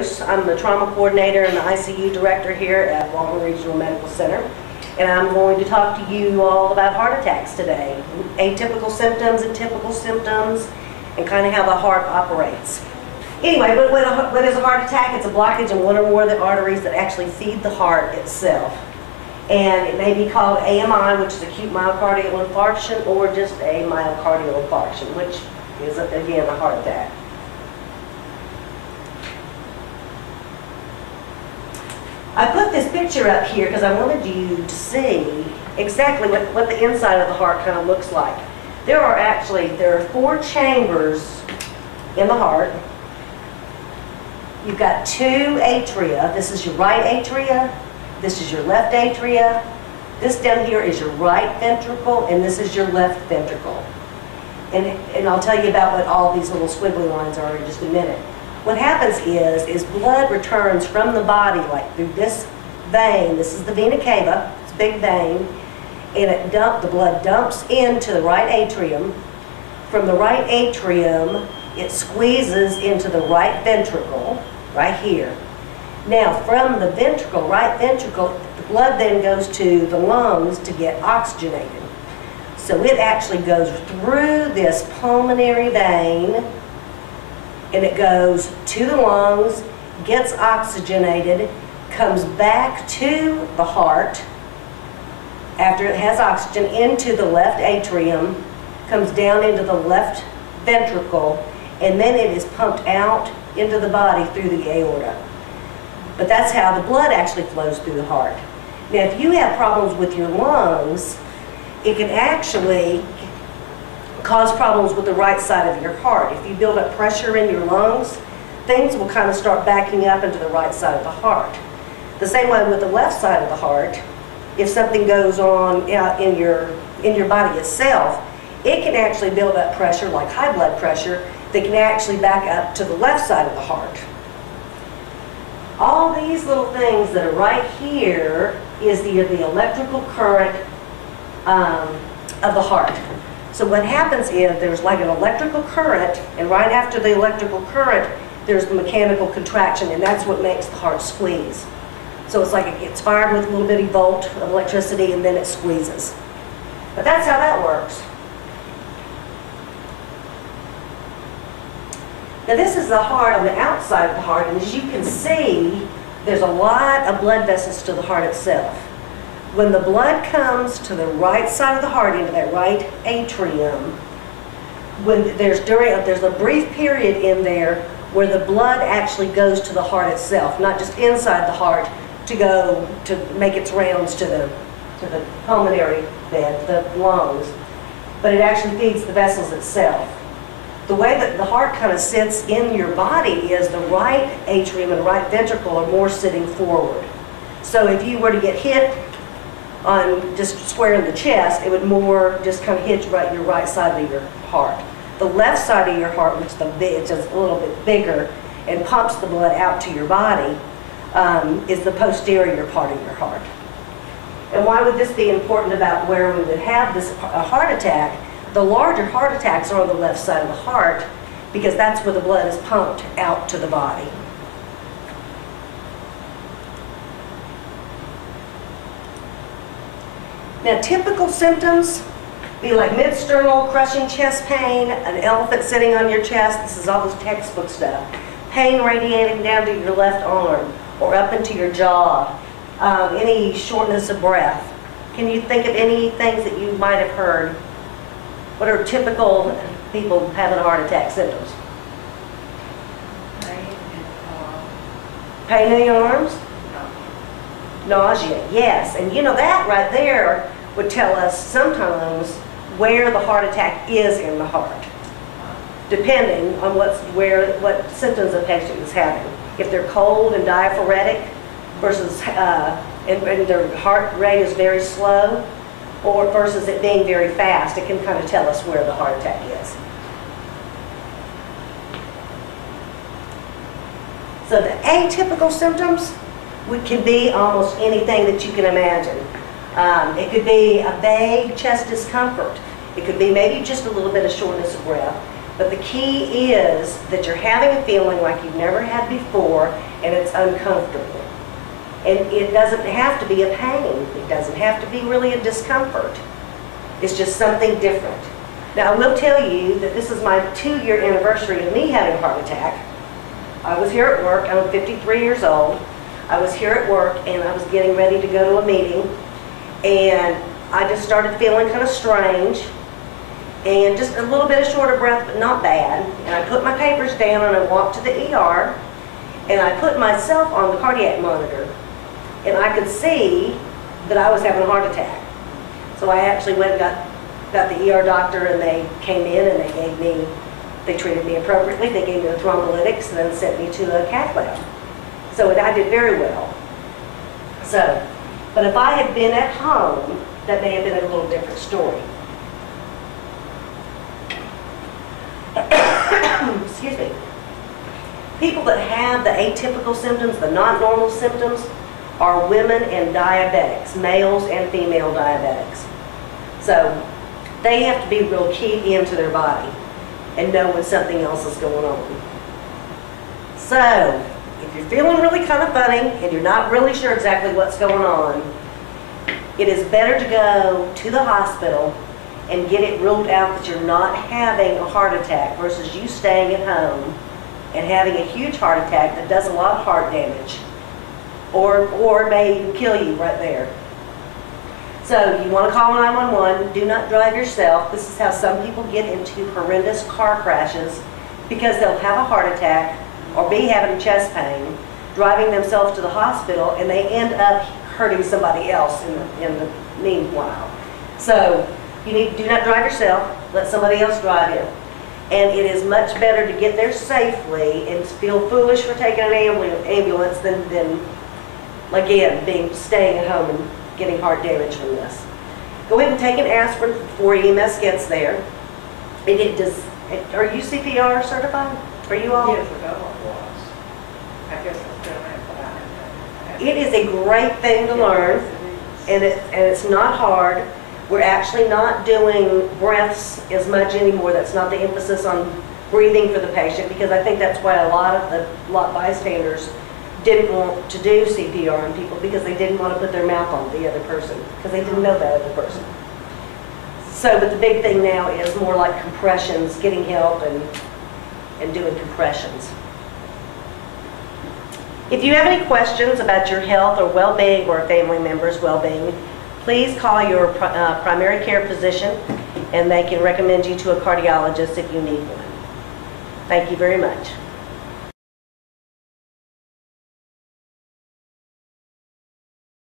Bruce. I'm the trauma coordinator and the ICU director here at Walton Regional Medical Center. And I'm going to talk to you all about heart attacks today. Atypical symptoms and typical symptoms, and kind of how the heart operates. Anyway, what is a heart attack? It's a blockage in one or more of the arteries that actually feed the heart itself. And it may be called AMI, which is acute myocardial infarction, or just a myocardial infarction, which is, again, a heart attack. I put this picture up here because I wanted you to see exactly what the inside of the heart kind of looks like. There are 4 chambers in the heart. You've got 2 atria. This is your right atria. This is your left atria. This down here is your right ventricle, and this is your left ventricle. And I'll tell you about what all these little squiggly lines are in just a minute. What happens is blood returns from the body, like through this vein. This is the vena cava. It's a big vein. And the blood dumps into the right atrium. From the right atrium, it squeezes into the right ventricle, right here. Now, from the ventricle, right ventricle, the blood then goes to the lungs to get oxygenated. So it actually goes through this pulmonary vein, and it goes to the lungs, gets oxygenated, comes back to the heart after it has oxygen into the left atrium, comes down into the left ventricle, and then it is pumped out into the body through the aorta. But that's how the blood actually flows through the heart. Now, if you have problems with your lungs, it can actually cause problems with the right side of your heart. If you build up pressure in your lungs, things will kind of start backing up into the right side of the heart. The same way with the left side of the heart, if something goes on in your body itself, it can actually build up pressure, like high blood pressure, that can actually back up to the left side of the heart. All these little things that are right here is the electrical current of the heart. So what happens is there's like an electrical current, and right after the electrical current, there's the mechanical contraction, and that's what makes the heart squeeze. So it's like it gets fired with a little bitty bolt of electricity, and then it squeezes. But that's how that works. Now this is the heart on the outside of the heart, and as you can see, there's a lot of blood vessels to the heart itself. When the blood comes to the right side of the heart, into that right atrium, when there's a brief period in there where the blood actually goes to the heart itself, not just inside the heart to go to make its rounds to the pulmonary bed, the lungs, but it actually feeds the vessels itself. The way that the heart kind of sits in your body is the right atrium and right ventricle are more sitting forward. So if you were to get hit on just square in the chest, it would more just kind of hit your right side of your heart. The left side of your heart, which is just a little bit bigger and pumps the blood out to your body, is the posterior part of your heart. And why would this be important about where we would have a heart attack? The larger heart attacks are on the left side of the heart because that's where the blood is pumped out to the body. Now, typical symptoms be like mid-sternal crushing chest pain, an elephant sitting on your chest. This is all this textbook stuff. Pain radiating down to your left arm or up into your jaw. Any shortness of breath. Can you think of any things that you might have heard? What are typical people having a heart attack symptoms? Pain and Pain in your arms? Nausea, yes. And you know, that right there would tell us sometimes where the heart attack is in the heart, depending on what symptoms the patient is having. If they're cold and diaphoretic versus and their heart rate is very slow, or versus it being very fast, it can kind of tell us where the heart attack is. So the atypical symptoms can be almost anything that you can imagine. It could be a vague chest discomfort. It could be maybe just a little bit of shortness of breath. But the key is that you're having a feeling like you've never had before, and it's uncomfortable. And it doesn't have to be a pain. It doesn't have to be really a discomfort. It's just something different. Now, I will tell you that this is my 2-year anniversary of me having a heart attack. I was here at work. I'm 53 years old. I was here at work, and I was getting ready to go to a meeting, and I just started feeling kind of strange, and just a little bit of short of breath, but not bad. And I put my papers down, and I walked to the ER, and I put myself on the cardiac monitor, and I could see that I was having a heart attack. So I actually went and got the ER doctor, and they came in and they treated me appropriately. They gave me the thrombolytics and then sent me to a cath lab. So I did very well. So, but if I had been at home, that may have been a little different story. Excuse me. People that have the atypical symptoms, the not normal symptoms, are women and diabetics, males and female diabetics. So they have to be real keyed into their body and know when something else is going on. So if you're feeling really kind of funny and you're not really sure exactly what's going on, it is better to go to the hospital and get it ruled out that you're not having a heart attack versus you staying at home and having a huge heart attack that does a lot of heart damage or may even kill you right there. So you want to call 911. Do not drive yourself. This is how some people get into horrendous car crashes, because they'll have a heart attack or be having chest pain, driving themselves to the hospital, and they end up hurting somebody else in the meanwhile. So you do not drive yourself. Let somebody else drive you. And it is much better to get there safely and feel foolish for taking an ambulance than again, staying at home and getting heart damage from this. Go ahead and take an aspirin before EMS gets there. Are you CPR certified? Are you all? Years ago it was. I guess it's still in, but I haven't. It is a great thing to learn, and it's not hard. We're actually not doing breaths as much anymore. That's not the emphasis on breathing for the patient, because I think that's why a lot of bystanders didn't want to do CPR on people, because they didn't want to put their mouth on the other person, because they didn't know that other person. So, but the big thing now is more like compressions, getting help and doing compressions. If you have any questions about your health or well-being or a family member's well-being, please call your primary care physician, and they can recommend you to a cardiologist if you need one. Thank you very much.